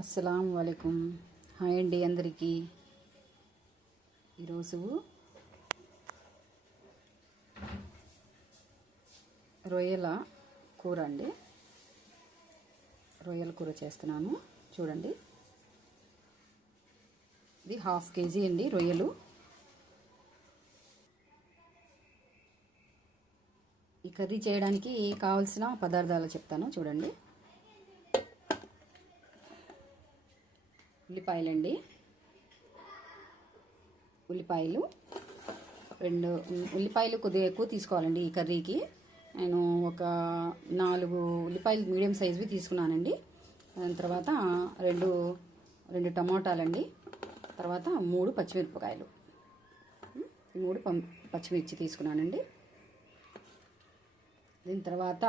అస్సలం వాలేకుం. హాయ్ అండి అందరికీ. ఈరోజు రొయ్యల కూర అండి. రొయ్యల కూర చేస్తున్నాను చూడండి. ఇది 1/2 kg అండి రొయ్యలు. ఈ కర్రీ చేయడానికి కావాల్సిన పదార్థాలు చెప్తాను చూడండి. ఉల్లిపాయలండి, ఉల్లిపాయలు 2 ఉల్లిపాయలు కొద్దిగా ఎక్కువ తీసుకోవాలండి ఈ కర్రీకి. నేను ఒక 4 ఉల్లిపాయలు మీడియం సైజువి తీసుకున్నానండి. దాని తర్వాత 2 టమాటాలండి, తర్వాత 3 పచ్చిమిరపకాయలు, 3 పచ్చిమిర్చి తీసుకున్నానండి. దీని తర్వాత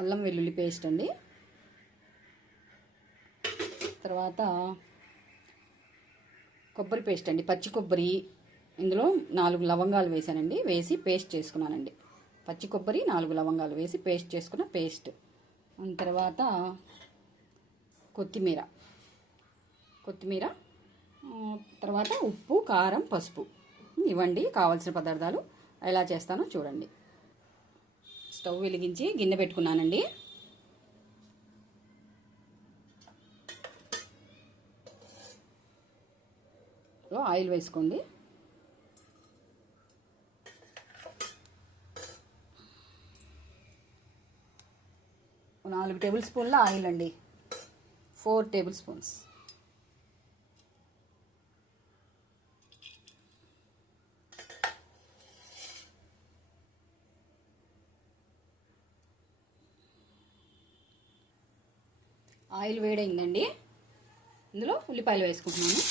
అల్లం వెల్లుల్లి పేస్ట్ అండి. తర్వాత కొబ్బరి పేస్ట్ అండి, పచ్చి కొబ్బరి. ఇందులో 4 లవంగాలు వేసానండి, వేసి పేస్ట్ చేసుకున్నానండి. పచ్చి కొబ్బరి 4 లవంగాలు వేసి పేస్ట్ చేసుకున్న పేస్ట్. దాని తర్వాత కొత్తిమీర, తర్వాత ఉప్పు, కారం, పసుపు. ఇవ్వండి కావాల్సిన పదార్థాలు. ఎలా చేస్తానో చూడండి. స్టవ్ వెలిగించి గిన్నె పెట్టుకున్నానండి. ఆయిల్ వేసుకోండి. 4 టేబుల్ స్పూన్ల ఆయిల్ అండి, 4 టేబుల్ స్పూన్స్. ఆయిల్ వేడైందండి. ఇందులో ఉల్లిపాయలు వేసుకుంటున్నాను.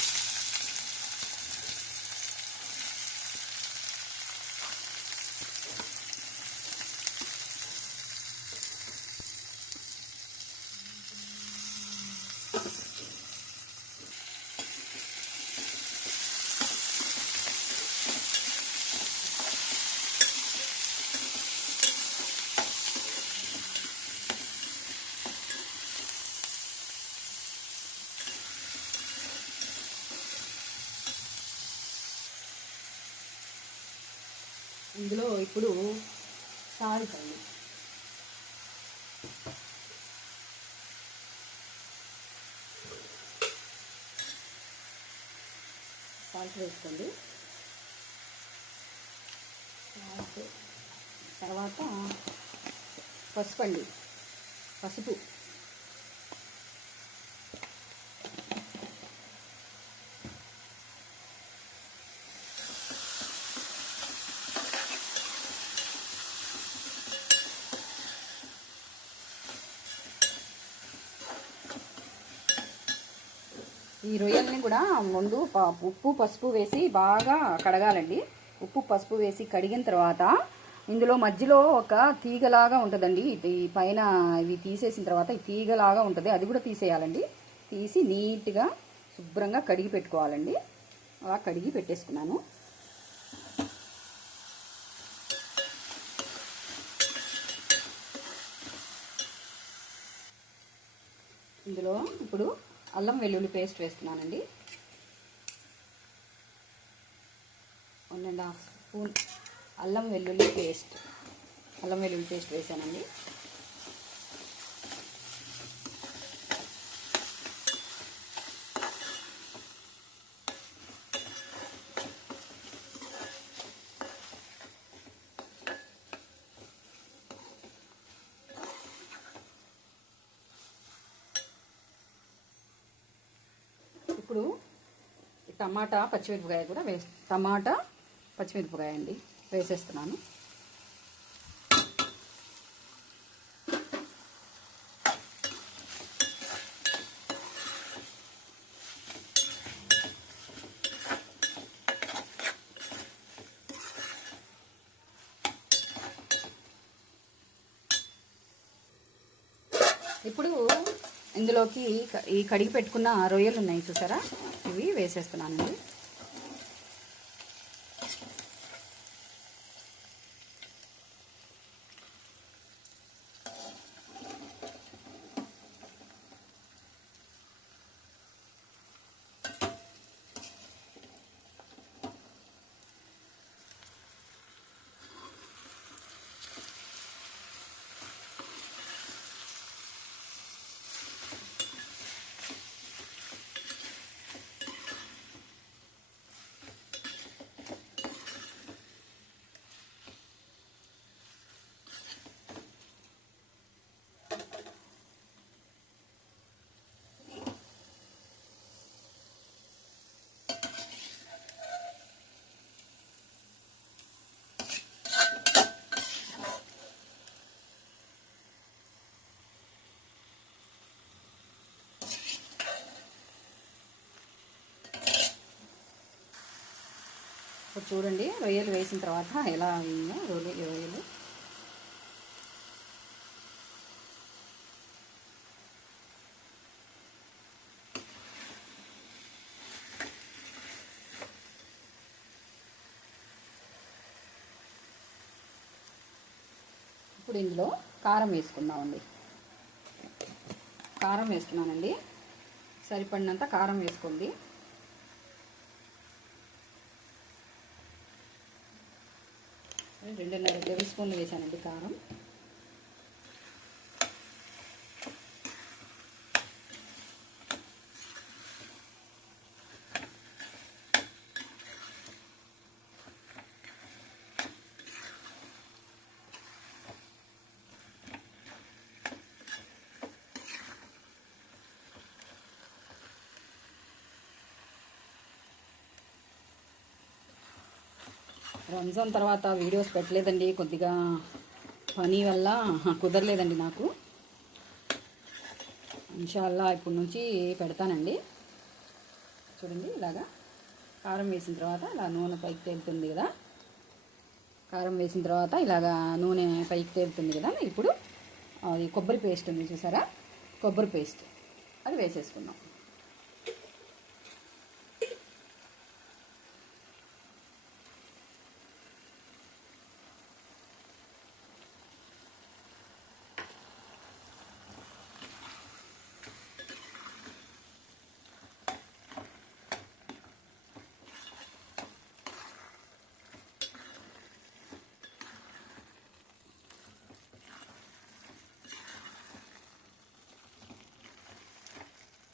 ఇందులో ఇప్పుడు సాల్ట్ అండి, సాల్ట్ వేసుకోండి. సాల్ట్ తర్వాత పసుపు అండి, పసుపు. ఈ రొయ్యల్ని కూడా ముందు ఉప్పు పసుపు వేసి బాగా కడగాలండి. ఉప్పు పసుపు వేసి కడిగిన తర్వాత ఇందులో మధ్యలో ఒక తీగలాగా ఉంటుందండి. ఈ పైన ఇవి తీసేసిన తర్వాత ఈ తీగలాగా ఉంటుంది, అది కూడా తీసేయాలండి. తీసి నీట్గా శుభ్రంగా కడిగి పెట్టుకోవాలండి. అలా కడిగి పెట్టేసుకున్నాను. ఇందులో ఇప్పుడు అల్లం వెల్లుల్లి పేస్ట్ వేస్తున్నానండి. 1.5 స్పూన్ అల్లం వెల్లుల్లి పేస్ట్ వేసానండి. ఇప్పుడు టమాటా పచ్చిమిరపకాయ కూడా టమాటా పచ్చిమిరపకాయ అండి వేసేస్తున్నాను. ఇప్పుడు ఇందులోకి ఈ కడిగి పెట్టుకున్న రొయ్యలు ఉన్నాయి చూసారా, ఇవి వేసేస్తున్నానండి. ఇప్పుడు చూడండి రొయ్యలు వేసిన తర్వాత ఎలా అయిందో రొయ్యలు. ఇప్పుడు ఇందులో కారం వేసుకుందామండి. కారం వేస్తున్నానండి, సరిపడినంత కారం వేసుకోండి. రెండున్నర టేబుల్ స్పూన్లు వేసానండి కారం. రంజాన్ తర్వాత వీడియోస్ పెట్టలేదండి, కొద్దిగా పని వల్ల కుదరలేదండి నాకు. ఇన్షాల్లా ఇప్పటి నుంచి పెడతానండి. చూడండి ఇలాగా కారం వేసిన తర్వాత ఇలా నూనె పైకి తేలుతుంది కదా, కారం వేసిన తర్వాత ఇలాగా నూనె పైకి తేలుతుంది కదా. ఇప్పుడు అది కొబ్బరి పేస్ట్ ఉంది చూసారా, కొబ్బరి పేస్ట్ అది వేసేసుకున్నాం.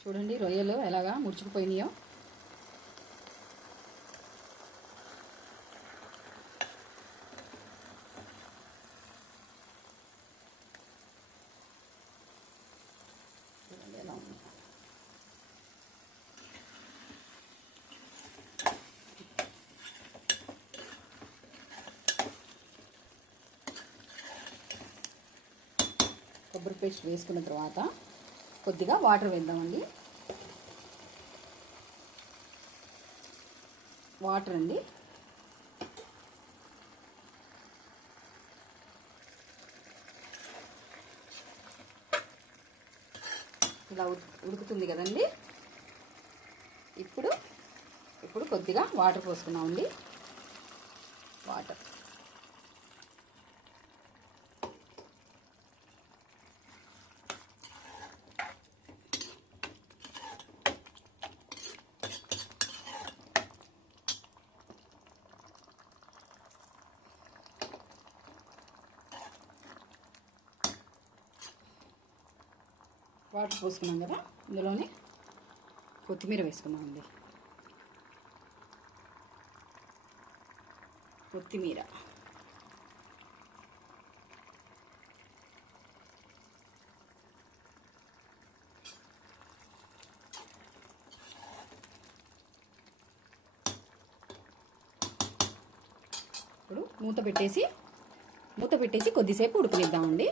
చూడండి రొయ్యలు ఎలాగా ముడుచుకుపోయినాయో. చూడండి ఎలా ఉంది. కొబ్బరి పేస్ట్ వేసుకున్న తర్వాత కొద్దిగా వాటర్ వేద్దామండి. వాటర్ అండి, ఇలా ఉడుకుతుంది కదండి. ఇప్పుడు కొద్దిగా వాటర్ పోసుకున్నామండి. వాటర్ పోసుకున్నాం కదా, ఇందులోనే కొత్తిమీర వేసుకున్నామండి. కొత్తిమీర ఇప్పుడు మూత పెట్టేసి కొద్దిసేపు ఉడకనిద్దామండి.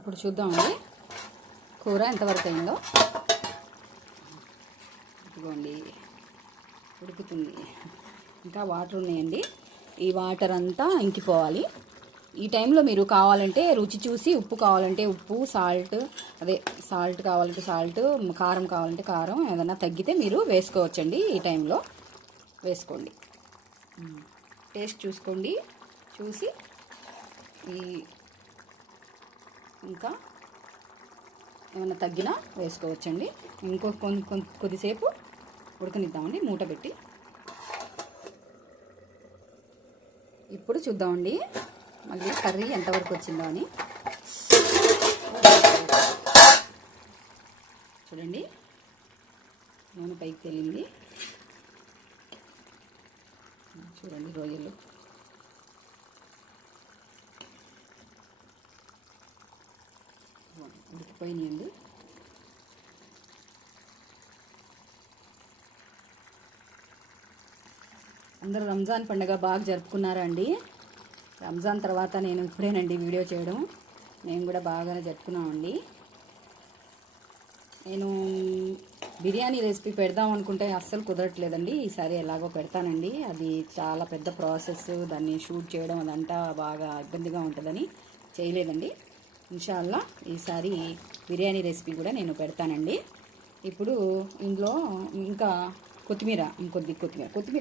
ఇప్పుడు చూద్దామండి కూర ఎంతవరకు అయిందో. ఇదిగోండి ఉడుకుతుంది, ఇంకా వాటర్ ఉన్నాయండి. ఈ వాటర్ అంతా ఇంకిపోవాలి. ఈ టైంలో మీరు కావాలంటే రుచి చూసి ఉప్పు కావాలంటే ఉప్పు, సాల్ట్ కావాలంటే సాల్ట్, కారం కావాలంటే కారం ఏదైనా తగ్గితే మీరు వేసుకోవచ్చండి. ఈ టైంలో వేసుకోండి, టేస్ట్ చూసుకోండి. చూసి ఇంకా ఏమైనా తగ్గినా వేసుకోవచ్చండి. కొద్దిసేపు ఉడకనిద్దామండి మూట పెట్టి. ఇప్పుడు చూద్దామండి మళ్ళీ కర్రీ ఎంతవరకు వచ్చిందో అని. చూడండి నూనె పైకి తేలింది. చూడండి రొయ్యలు ఉడికిపోయినాయండి. అందరూ రంజాన్ పండుగ బాగా జరుపుకున్నారా అండి? రంజాన్ తర్వాత నేను ఇప్పుడేనండి వీడియో చేయడం. మేము కూడా బాగానే జరుపుకున్నామండి. నేను బిర్యానీ రెసిపీ పెడదాం అనుకుంటే అస్సలు కుదరట్లేదండి. ఈసారి ఎలాగో పెడతానండి. అది చాలా పెద్ద ప్రాసెస్, దాన్ని షూట్ చేయడం అదంతా బాగా ఇబ్బందిగా ఉంటుందని చేయలేదండి. ఇన్షాల్లా ఈసారి బిర్యానీ రెసిపీ కూడా నేను పెడతానండి. ఇప్పుడు ఇందులో ఇంకా కొత్తిమీర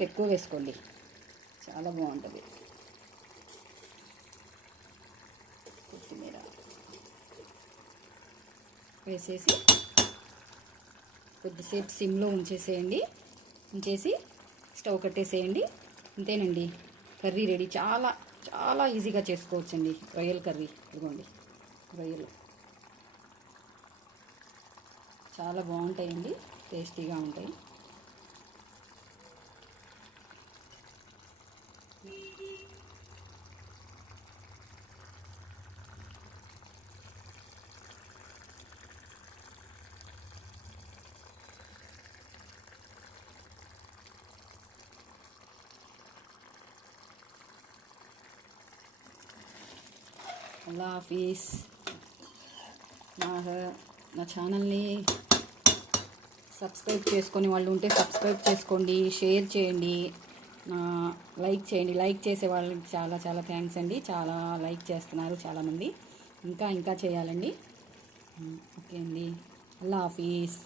ఎక్కువ వేసుకోండి, చాలా బాగుంటుంది. కొత్తిమీర వేసేసి కొద్దిసేపు సిమ్లో ఉంచేసి స్టవ్ కట్టేసేయండి. అంతేనండి, కర్రీ రెడీ. చాలా చాలా ఈజీగా చేసుకోవచ్చండి రొయ్యల కర్రీ. ఇదిగోండి రొయ్యలు చాలా బాగుంటాయండి, టేస్టీగా ఉంటాయి. అల్లా హాఫీస్. నా ఛానల్ని సబ్స్క్రైబ్ చేసుకొని వాళ్ళు ఉంటే సబ్స్క్రైబ్ చేసుకోండి, షేర్ చేయండి, లైక్ చేయండి. లైక్ చేసే వాళ్ళకి చాలా చాలా థ్యాంక్స్ అండి. చాలా లైక్ చేస్తున్నారు చాలామంది. ఇంకా చేయాలండి. ఓకే అండి, అల్లా హాఫీస్.